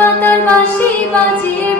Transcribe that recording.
মাতার বাঁশি বাজিয়ে